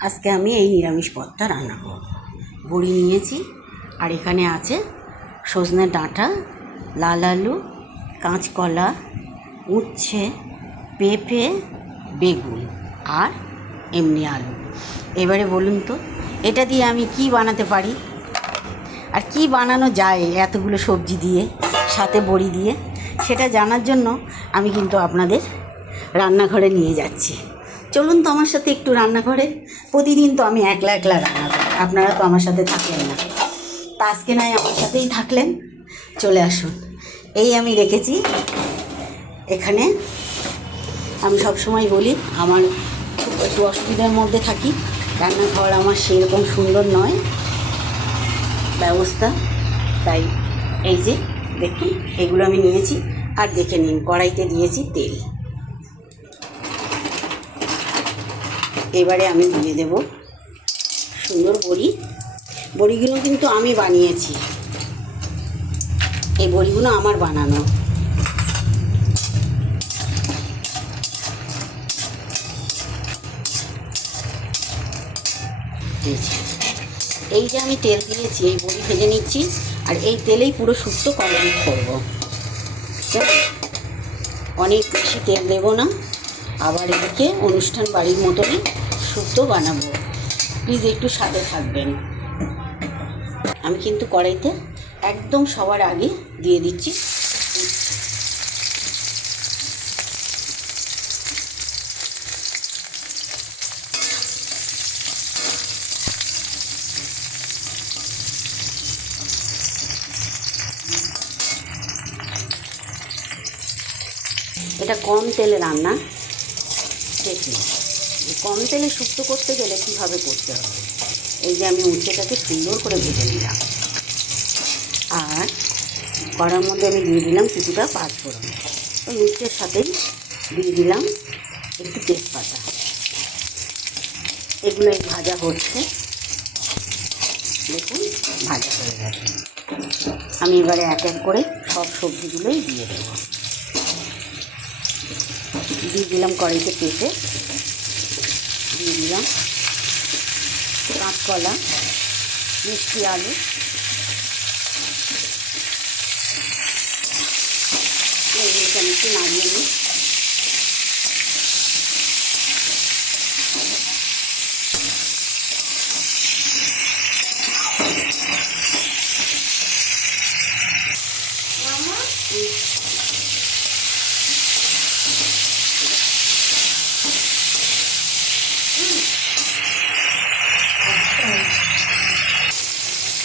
আজকে আমি এই নিরামিষ পদটা রান্না করব। বড়ি নিয়েছি, আর এখানে আছে সজনে ডাঁটা, লাল আলু, কাঁচকলা, উচ্ছে, পেঁপে, বেগুন আর এমনি আলু। এবারে বলুন তো এটা দিয়ে আমি কি বানাতে পারি আর কি বানানো যায় এতগুলো সবজি দিয়ে, সাথে বড়ি দিয়ে, সেটা জানার জন্য আমি কিন্তু আপনাদের রান্নাঘরে নিয়ে যাচ্ছি। চলুন তো আমার সাথে একটু রান্নাঘরে। প্রতিদিন তো আমি একলা একলা রান্না করি, আপনারা তো আমার সাথে থাকলেন না, তা আজকে নয় আমার সাথেই থাকলেন। চলে আসুন। এই আমি রেখেছি এখানে। আমি সবসময় বলি আমার একটু অসুবিধার মধ্যে থাকি, রান্নাঘর আমার সেরকম সুন্দর নয় ব্যবস্থা, তাই এই যে দেখুন এগুলো আমি নিয়েছি। আর দেখে নিন, কড়াইতে দিয়েছি তেল। এবারে আমি দিয়ে দেব সুন্দর বড়ি। বড়িগুলো কিন্তু আমি বানিয়েছি, এই বড়িগুলো আমার বানানো। এই যে আমি তেল দিয়েছি, এই বড়ি ভেজে নিচ্ছি, আর এই তেলেই পুরো শুক্তো কমপ্লিট করবো। অনেক বেশি তেল দেবো না, আবার এদিকে অনুষ্ঠান বাড়ির মতনই শুক্তো বানাবো। প্লিজ একটু সাথে থাকবেন। আমি কিন্তু কড়াইতে একদম সবার আগে দিয়ে দিচ্ছি এটা কম তেলে রান্না। দেখুন কম তেলে শুক্তো করতে গেলে কীভাবে করতে হবে। এই যে আমি উচ্ছেটাকে সুন্দর করে ভেজে নিলাম, আর কড়ার মধ্যে আমি দিয়ে দিলাম কিছুটা পাঁচফোড়ন। ওই উচ্ছের সাথেই দিয়ে দিলাম একটু তেজপাতা। এগুলো ভাজা হচ্ছে, দেখুন ভাজা হয়ে গেছে। আমি এবারে এক এক করে সব সবজিগুলোই দিয়ে দেবো। দিয়ে দিলাম কড়াইতে পেঁপে, দিয়ে দিলাম কাঁচকলা, মিষ্টি আলু, একটু নাড়িয়ে নিই।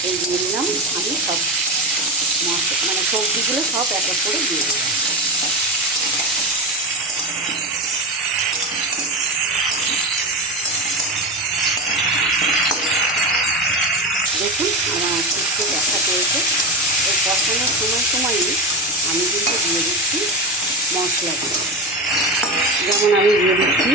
এই দিয়ে দিলাম আমি সব মানে সবজিগুলো সব এক এক করে দিয়ে দিলাম। দেখুন আমার শুক্তো দেখা পেয়েছে। এই কষানোর সময়ই আমি কিন্তু দিয়ে দিচ্ছি মশলাগুলো। যেমন আমি দিয়ে দিচ্ছি,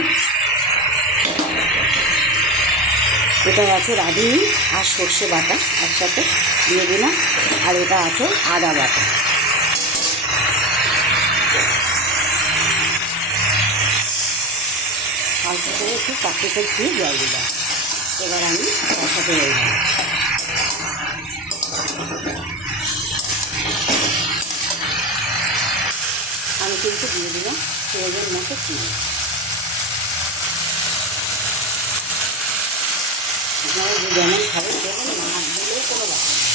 এটা আছে রাঁধুনি আর সর্ষে বাটা একসাথে দিয়ে দিলাম, আর এটা আছে আদা বাটা। হালকা করে একটু পাখিতে দিয়ে জল দিলাম। এবার আমি কষাতে রইলাম। আমি কিন্তু দিয়ে দিলাম প্রয়োজন মতো চিনি। আপনারা যে যেমন খাবেন দেবেন, না দিলেও কোনো ব্যাপার নেই।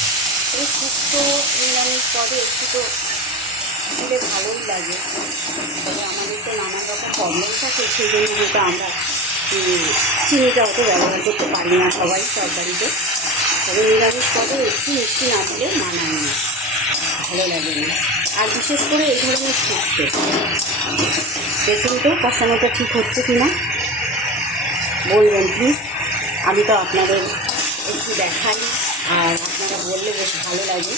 এই শুক্তো নিরামিষ পদে একটু তো দিলে ভালোই লাগে, তবে আমাদের তো নানান রকম প্রবলেম থাকে, সেই জন্য হয়তো আমরা চিনিটা অত ব্যবহার করতে পারি না সবাই তরকারিতে। তবে নিরামিষ পদে একটু মিষ্টি না দিলে মানায় না, ভালো লাগে না। আর বিশেষ করে এই ধরনের শুক্তো দেখুন তো কষানোটা ঠিক হচ্ছে কি না বলবেন প্লিজ। আমি তো আপনাদের একটু দেখাই, আর আপনারা বললে বেশ ভালো লাগে।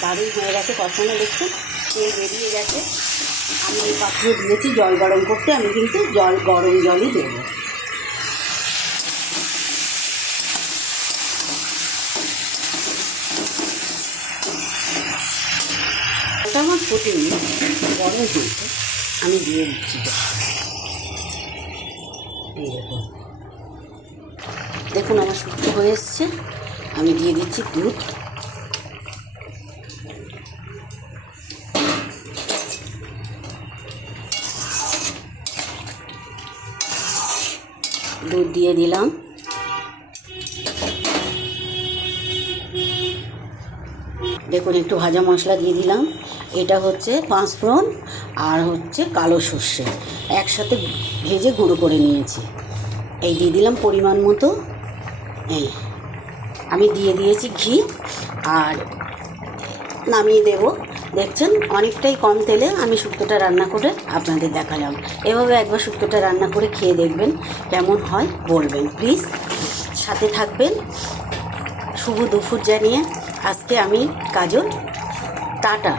দারুণ হয়ে গেছে কষানো, দেখুন তেল বেরিয়ে গেছে। আমি এই পাত্রে দিয়েছি জল গরম করতে, আমি কিন্তু গরম জলই দেবো। ওটা আমার ফুটেনি, গরম চলছে, আমি দিয়ে দিচ্ছি। এই দেখুন, দেখুন আমার শুক্তো হয়ে এসছে। আমি দিয়ে দিচ্ছি দুধ। দুধ দিয়ে দিলাম। দেখুন একটু ভাজা মশলা দিয়ে দিলাম। এটা হচ্ছে 5 ফোড়ন আর হচ্ছে কালো সর্ষে একসাথে ভেজে গুঁড়ো করে নিয়েছি। এই দিয়ে দিলাম পরিমাণ মতো। এই আমি দিয়ে দিয়েছি ঘি আর নামিয়ে দেব। দেখছেন অনেকটাই কম তেলে আমি শুক্তোটা রান্না করে আপনাদের দেখালাম। এভাবে একবার শুক্তোটা রান্না করে খেয়ে দেখবেন, কেমন হয় বলবেন। প্লিজ সাথে থাকবেন। শুভ দুপুর জানিয়ে আজকে আমি কাজল, টাটা।